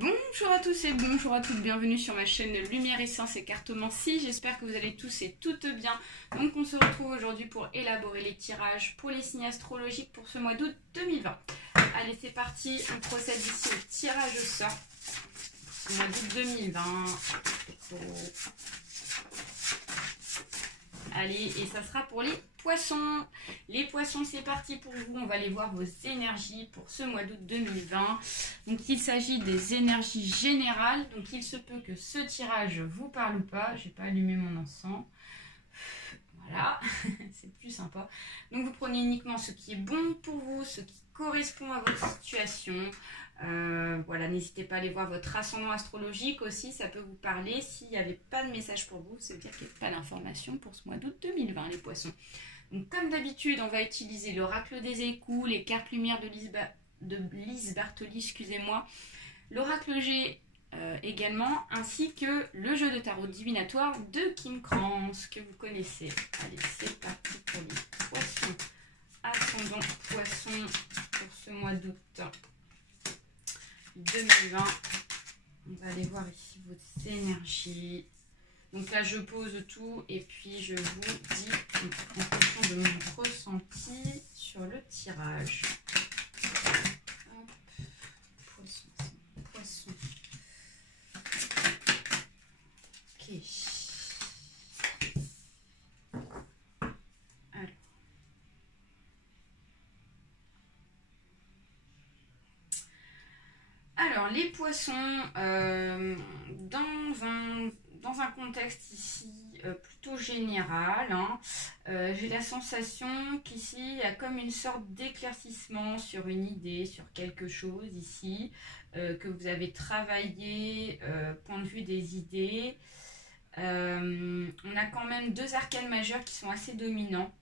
Bonjour à tous et bonjour à toutes, bienvenue sur ma chaîne Lumière Essence et Cartomancie. J'espère que vous allez tous et toutes bien. Donc on se retrouve aujourd'hui pour élaborer les tirages pour les signes astrologiques pour ce mois d'août 2020. Allez, c'est parti, on procède ici au tirage au sort pour ce mois d'août 2020. Allez, et ça sera pour les poissons. Les poissons, c'est parti pour vous. On va aller voir vos énergies pour ce mois d'août 2020. Donc, il s'agit des énergies générales. Donc, il se peut que ce tirage vous parle ou pas. Je n'ai pas allumé mon encens. Voilà, c'est plus sympa. Donc, vous prenez uniquement ce qui est bon pour vous, ce qui correspond à votre situation. Voilà, n'hésitez pas à aller voir votre ascendant astrologique aussi, ça peut vous parler. S'il n'y avait pas de message pour vous, ça veut dire qu'il n'y a pas d'information pour ce mois d'août 2020, les poissons. Donc, comme d'habitude, on va utiliser l'oracle des échous, les cartes lumière de Lise Bartoli, excusez-moi, l'oracle G également, ainsi que le jeu de tarot divinatoire de Kim Krans, que vous connaissez. Allez, c'est parti pour les poissons. Ascendant poisson pour ce mois d'août 2020. On va aller voir ici vos énergies. Donc là, je pose tout et puis je vous dis en fonction de mon ressenti sur le tirage. Hop. Poisson. Ok. Alors, les poissons, dans un contexte ici plutôt général, hein, j'ai la sensation qu'ici, il y a comme une sorte d'éclaircissement sur une idée, sur quelque chose ici, que vous avez travaillé, point de vue des idées. On a quand même deux arcanes majeurs qui sont assez dominants.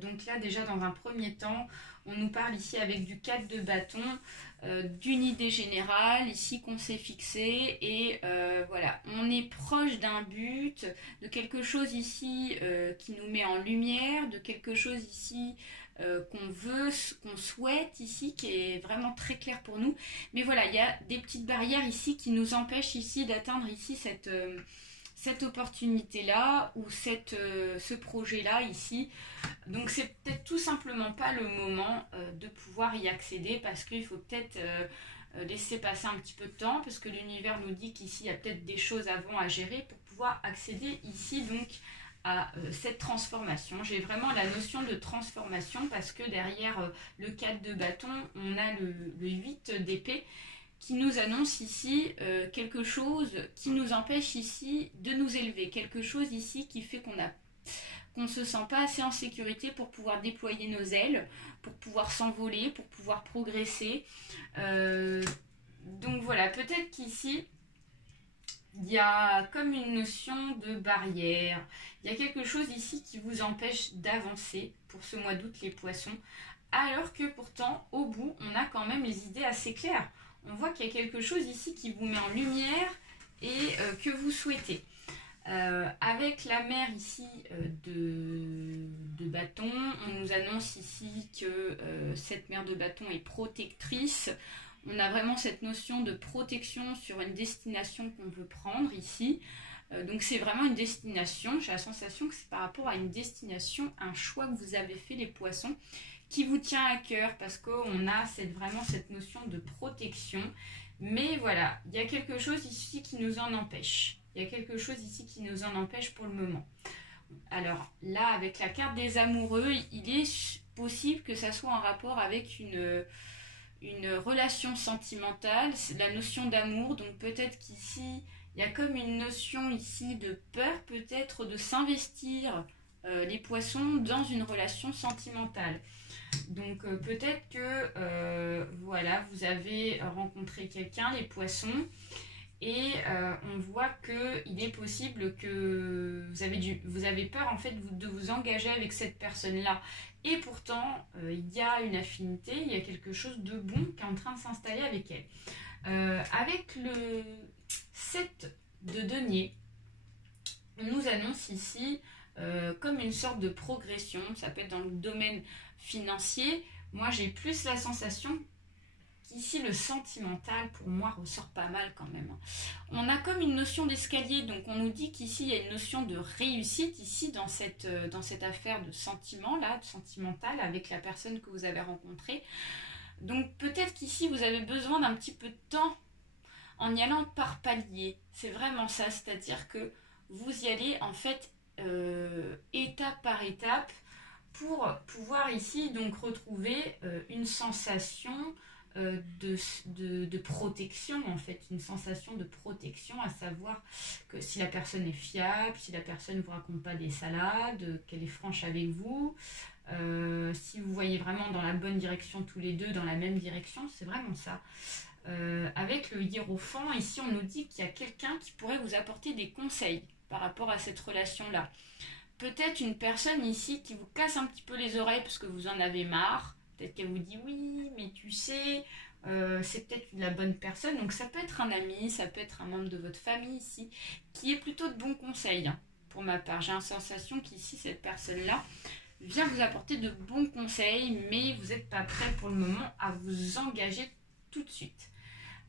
Donc là, déjà, dans un premier temps, on nous parle ici avec du 4 de bâton, d'une idée générale ici qu'on s'est fixé et voilà, on est proche d'un but, de quelque chose ici qui nous met en lumière, de quelque chose ici qu'on veut, qu'on souhaite ici, qui est vraiment très clair pour nous. Mais voilà, il y a des petites barrières ici qui nous empêchent ici d'atteindre ici cette opportunité-là ou ce projet-là ici. Donc c'est peut-être tout simplement pas le moment de pouvoir y accéder parce qu'il faut peut-être laisser passer un petit peu de temps parce que l'univers nous dit qu'ici il y a peut-être des choses avant à gérer pour pouvoir accéder ici donc à cette transformation. J'ai vraiment la notion de transformation parce que derrière le 4 de bâton, on a le 8 d'épée qui nous annonce ici quelque chose qui nous empêche ici de nous élever, quelque chose ici qui fait qu'on ne se sent pas assez en sécurité pour pouvoir déployer nos ailes, pour pouvoir s'envoler, pour pouvoir progresser. Donc voilà, peut-être qu'ici, il y a comme une notion de barrière. Il y a quelque chose ici qui vous empêche d'avancer pour ce mois d'août, les poissons, alors que pourtant, au bout, on a quand même les idées assez claires. On voit qu'il y a quelque chose ici qui vous met en lumière et que vous souhaitez. Avec la mer ici de bâton, on nous annonce ici que cette mer de bâton est protectrice. On a vraiment cette notion de protection sur une destination qu'on veut prendre ici. Donc c'est vraiment une destination, j'ai la sensation que c'est par rapport à une destination, un choix que vous avez fait les poissons, qui vous tient à cœur parce qu'on a vraiment cette notion de protection. Mais voilà, il y a quelque chose ici qui nous en empêche. Il y a quelque chose ici qui nous en empêche pour le moment. Alors là, avec la carte des amoureux, il est possible que ça soit en rapport avec une relation sentimentale, la notion d'amour. Donc peut-être qu'ici, il y a comme une notion ici de peur peut-être de s'investir les poissons dans une relation sentimentale. Donc peut-être que voilà, vous avez rencontré quelqu'un, les poissons, et on voit qu'il est possible que vous avez peur en fait de vous engager avec cette personne-là. Et pourtant, il y a une affinité, il y a quelque chose de bon qui est en train de s'installer avec elle. Avec le 7 de denier, on nous annonce ici comme une sorte de progression. Ça peut être dans le domaine financier. Moi, j'ai plus la sensation qu'ici le sentimental pour moi ressort pas mal quand même. On a comme une notion d'escalier, donc on nous dit qu'ici il y a une notion de réussite ici dans cette affaire de sentiment là, de sentimental avec la personne que vous avez rencontrée. Donc peut-être qu'ici vous avez besoin d'un petit peu de temps en y allant par palier. C'est vraiment ça, c'est-à-dire que vous y allez en fait étape par étape pour pouvoir ici donc retrouver une sensation de protection en fait, une sensation de protection, à savoir que si la personne est fiable, si la personne ne vous raconte pas des salades, qu'elle est franche avec vous, si vous voyez vraiment dans la bonne direction tous les deux, dans la même direction, c'est vraiment ça. Avec le hiérophant, ici on nous dit qu'il y a quelqu'un qui pourrait vous apporter des conseils par rapport à cette relation-là. Peut-être une personne ici qui vous casse un petit peu les oreilles parce que vous en avez marre. Peut-être qu'elle vous dit oui, mais tu sais, c'est peut-être la bonne personne. Donc ça peut être un ami, ça peut être un membre de votre famille ici, qui est plutôt de bons conseils. Hein. Pour ma part, j'ai la sensation qu'ici, cette personne-là vient vous apporter de bons conseils, mais vous n'êtes pas prêt pour le moment à vous engager tout de suite.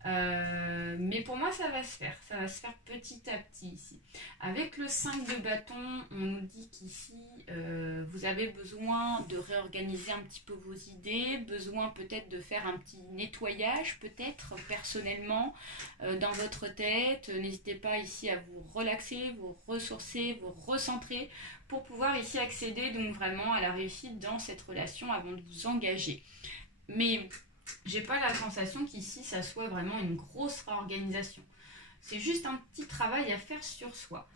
Mais pour moi ça va se faire petit à petit ici. Avec le 5 de bâton, on nous dit qu'ici vous avez besoin de réorganiser un petit peu vos idées, besoin peut-être de faire un petit nettoyage peut-être personnellement dans votre tête. N'hésitez pas ici à vous relaxer, vous ressourcer, vous recentrer pour pouvoir ici accéder donc vraiment à la réussite dans cette relation avant de vous engager. Mais j'ai pas la sensation qu'ici ça soit vraiment une grosse réorganisation. C'est juste un petit travail à faire sur soi.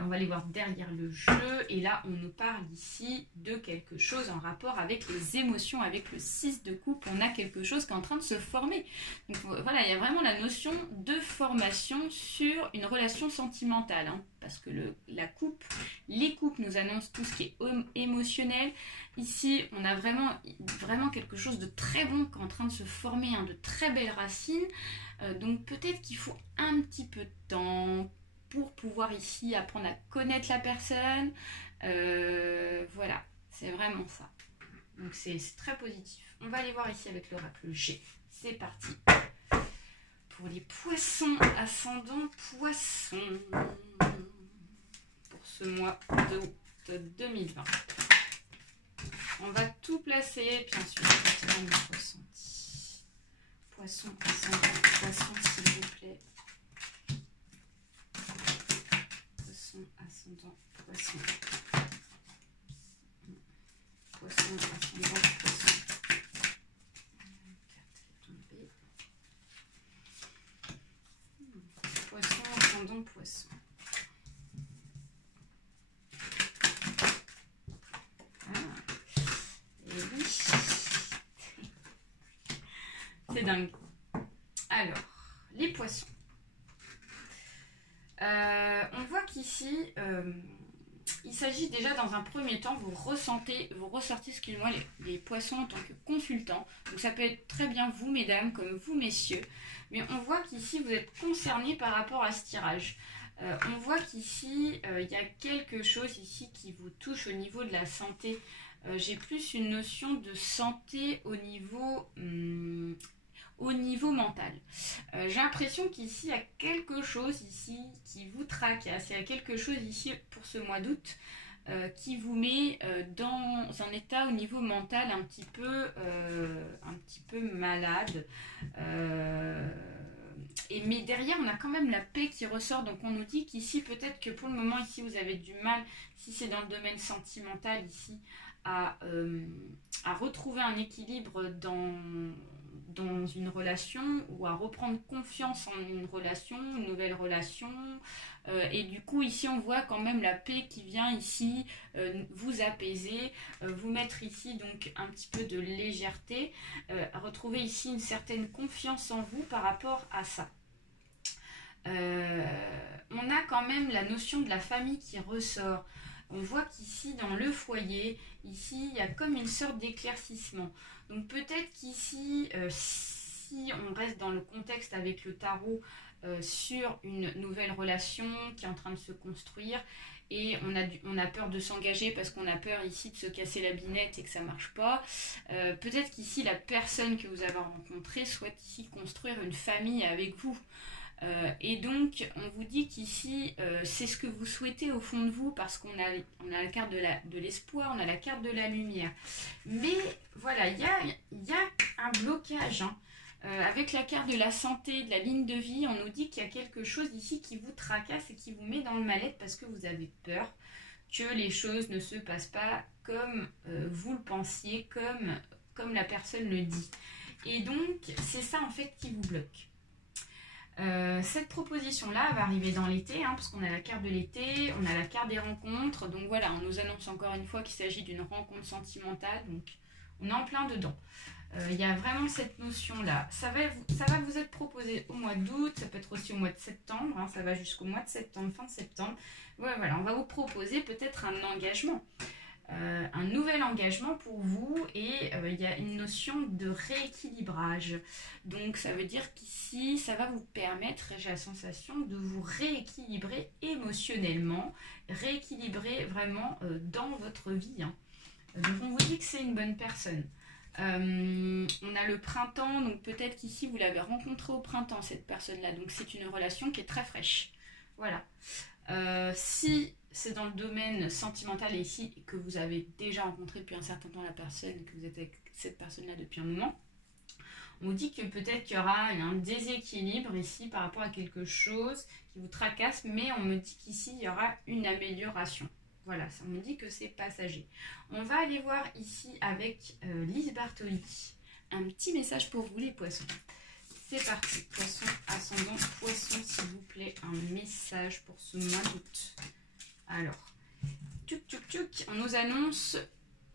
On va aller voir derrière le jeu. Et là, on nous parle ici de quelque chose en rapport avec les émotions. Avec le 6 de coupe, on a quelque chose qui est en train de se former. Donc voilà, il y a vraiment la notion de formation sur une relation sentimentale. Hein, parce que les coupes nous annoncent tout ce qui est émotionnel. Ici, on a vraiment quelque chose de très bon qui est en train de se former, hein, de très belles racines. Donc peut-être qu'il faut un petit peu de temps pour pouvoir ici apprendre à connaître la personne. Voilà, c'est vraiment ça. Donc c'est très positif. On va aller voir ici avec l'oracle G. C'est parti. Pour les poissons, ascendant poissons. Pour ce mois d'août 2020. On va tout placer, puis ensuite on va le ressenti. Poisson, ascendant poisson, s'il vous plaît. Ascendant poisson. Poisson, ascendant poisson. Poisson, ascendant poisson. Et oui. C'est dingue. Alors, les poissons. On voit qu'ici, il s'agit déjà dans un premier temps, vous ressortez, excusez-moi, les poissons en tant que consultants. Donc ça peut être très bien vous, mesdames, comme vous, messieurs. Mais on voit qu'ici, vous êtes concernés par rapport à ce tirage. On voit qu'ici, il y a quelque chose ici qui vous touche au niveau de la santé. J'ai plus une notion de santé au niveau mental. J'ai l'impression qu'ici, il y a quelque chose ici qui vous traque. Il y a quelque chose ici pour ce mois d'août qui vous met dans un état au niveau mental un petit peu malade. Mais derrière, on a quand même la paix qui ressort. Donc, on nous dit qu'ici, peut-être que pour le moment, ici, vous avez du mal, si c'est dans le domaine sentimental, ici, à retrouver un équilibre dans une relation ou à reprendre confiance en une relation, une nouvelle relation. Et du coup, ici, on voit quand même la paix qui vient ici vous apaiser, vous mettre ici donc un petit peu de légèreté, retrouver ici une certaine confiance en vous par rapport à ça. On a quand même la notion de la famille qui ressort. On voit qu'ici, dans le foyer, ici, il y a comme une sorte d'éclaircissement. Donc peut-être qu'ici, si ici, on reste dans le contexte avec le tarot sur une nouvelle relation qui est en train de se construire. Et on a peur de s'engager parce qu'on a peur ici de se casser la binette et que ça ne marche pas. Peut-être qu'ici, la personne que vous avez rencontrée souhaite ici construire une famille avec vous. Et donc, on vous dit qu'ici, c'est ce que vous souhaitez au fond de vous parce qu'on a la carte de l'espoir, on a la carte de la lumière. Mais voilà, il y a un blocage, hein. Avec la carte de la santé, de la ligne de vie, on nous dit qu'il y a quelque chose ici qui vous tracasse et qui vous met dans le mal-être parce que vous avez peur que les choses ne se passent pas comme vous le pensiez, comme la personne le dit. Et donc, c'est ça en fait qui vous bloque. Cette proposition-là va arriver dans l'été, hein, parce qu'on a la carte de l'été, on a la carte des rencontres. Donc voilà, on nous annonce encore une fois qu'il s'agit d'une rencontre sentimentale. Donc on est en plein dedans. Il y a vraiment cette notion-là. Ça va vous être proposé au mois d'août, ça peut être aussi au mois de septembre, hein, ça va jusqu'au mois de septembre, fin de septembre. Ouais, voilà, on va vous proposer peut-être un engagement, un nouvel engagement pour vous, et il y a une notion de rééquilibrage. Donc ça veut dire qu'ici, ça va vous permettre, j'ai la sensation, de vous rééquilibrer émotionnellement, rééquilibrer vraiment dans votre vie, hein. Donc on vous dit que c'est une bonne personne. On a le printemps, donc peut-être qu'ici vous l'avez rencontré au printemps, cette personne-là, donc c'est une relation qui est très fraîche. Voilà. Si c'est dans le domaine sentimental et ici que vous avez déjà rencontré depuis un certain temps la personne, que vous êtes avec cette personne-là depuis un moment, on vous dit que peut-être qu'il y aura un déséquilibre ici par rapport à quelque chose qui vous tracasse, mais on me dit qu'ici il y aura une amélioration. Voilà, ça me dit que c'est passager. On va aller voir ici avec Lise Bartoli. Un petit message pour vous les poissons. C'est parti. Poisson, ascendant, poisson, s'il vous plaît. Un message pour ce mois d'août. Alors, on nous annonce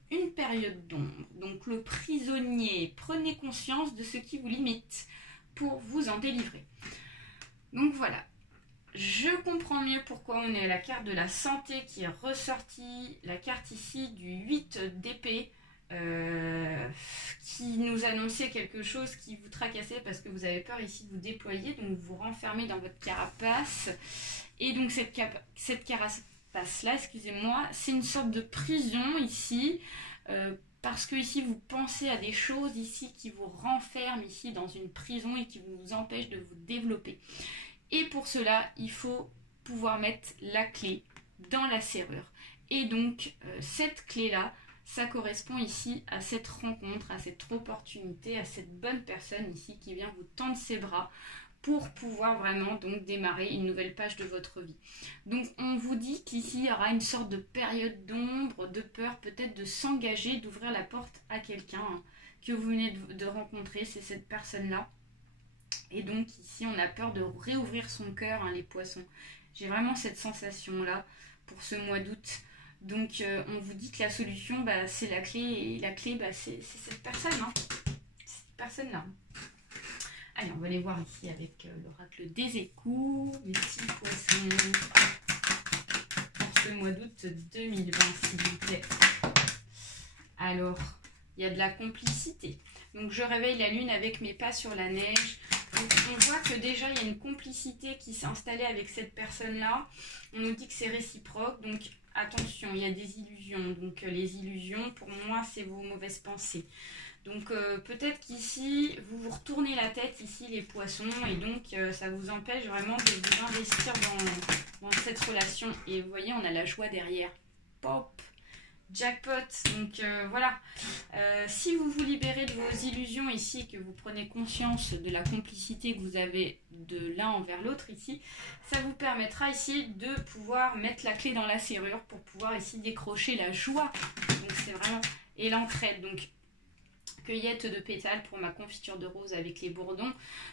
une période d'ombre. Donc le prisonnier, prenez conscience de ce qui vous limite pour vous en délivrer. Donc voilà. Je comprends mieux pourquoi on est à la carte de la santé qui est ressortie, la carte ici du 8 d'épée qui nous annonçait quelque chose qui vous tracassait parce que vous avez peur ici de vous déployer, donc vous vous renfermez dans votre carapace. Et donc cette carapace-là, excusez-moi, c'est une sorte de prison ici, parce que ici vous pensez à des choses ici qui vous renferment ici dans une prison et qui vous empêchent de vous développer. Et pour cela, il faut pouvoir mettre la clé dans la serrure. Et donc, cette clé-là, ça correspond ici à cette rencontre, à cette opportunité, à cette bonne personne ici qui vient vous tendre ses bras pour pouvoir vraiment donc démarrer une nouvelle page de votre vie. Donc, on vous dit qu'ici, il y aura une sorte de période d'ombre, de peur, peut-être de s'engager, d'ouvrir la porte à quelqu'un que vous venez de rencontrer. C'est cette personne-là. Et donc ici on a peur de réouvrir son cœur, hein, les poissons. J'ai vraiment cette sensation là pour ce mois d'août. Donc on vous dit que la solution c'est la clé, et la clé c'est cette personne, hein. Cette personne là. Allez, on va aller voir ici avec l'oracle des échos, les petits poissons pour ce mois d'août 2020 s'il vous plaît. Alors, il y a de la complicité. Donc je réveille la lune avec mes pas sur la neige. Donc, on voit que déjà il y a une complicité qui s'est installée avec cette personne-là. On nous dit que c'est réciproque. Donc attention, il y a des illusions. Donc les illusions, pour moi, c'est vos mauvaises pensées. Donc peut-être qu'ici, vous vous retournez la tête ici les poissons. Et donc ça vous empêche vraiment de vous investir dans cette relation. Et vous voyez, on a la joie derrière. Pop! Jackpot, donc voilà, si vous vous libérez de vos illusions ici, que vous prenez conscience de la complicité que vous avez de l'un envers l'autre ici, ça vous permettra ici de pouvoir mettre la clé dans la serrure pour pouvoir ici décrocher la joie, donc c'est vraiment, et l'entraide, donc cueillette de pétales pour ma confiture de rose avec les bourdons.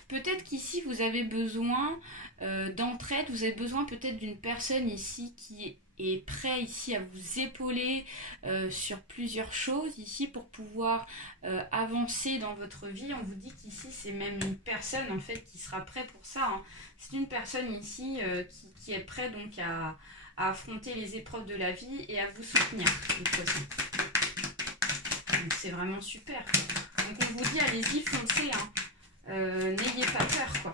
Peut-être qu'ici vous avez besoin d'entraide, vous avez besoin peut-être d'une personne ici qui est prêt ici à vous épauler sur plusieurs choses ici pour pouvoir avancer dans votre vie. On vous dit qu'ici c'est même une personne en fait qui sera prête pour ça, hein. C'est une personne ici qui est prête donc à affronter les épreuves de la vie et à vous soutenir, les poissons. Donc c'est vraiment super. Donc on vous dit allez-y, foncez, hein. n'ayez pas peur, quoi.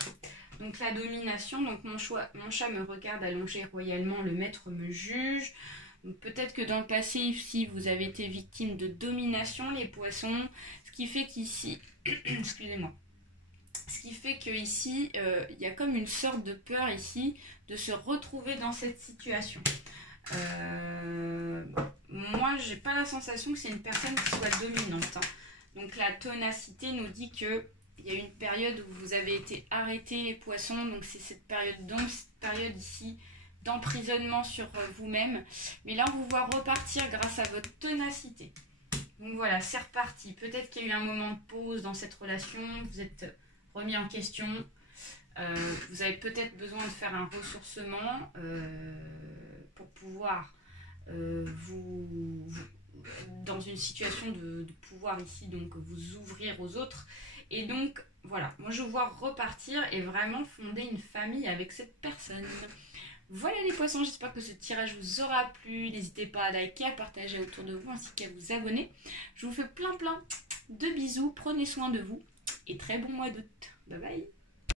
Donc la domination, donc mon chat me regarde allongé royalement, le maître me juge. Donc peut-être que dans le passé, ici, vous avez été victime de domination, les poissons, ce qui fait qu'ici, excusez-moi, ce qui fait qu'ici, il y a comme une sorte de peur ici de se retrouver dans cette situation. Moi, j'ai pas la sensation que c'est une personne qui soit dominante, hein. Donc la ténacité nous dit que il y a une période où vous avez été arrêté, les poissons, donc c'est cette période ici d'emprisonnement sur vous-même. Mais là, on vous voit repartir grâce à votre ténacité. Donc voilà, c'est reparti. Peut-être qu'il y a eu un moment de pause dans cette relation, vous êtes remis en question. Vous avez peut-être besoin de faire un ressourcement pour pouvoir vous dans une situation de pouvoir ici, donc vous ouvrir aux autres. Et donc voilà, moi je vois repartir et vraiment fonder une famille avec cette personne. Voilà les poissons, j'espère que ce tirage vous aura plu. N'hésitez pas à liker, à partager autour de vous ainsi qu'à vous abonner. Je vous fais plein de bisous, prenez soin de vous et très bon mois d'août. Bye bye.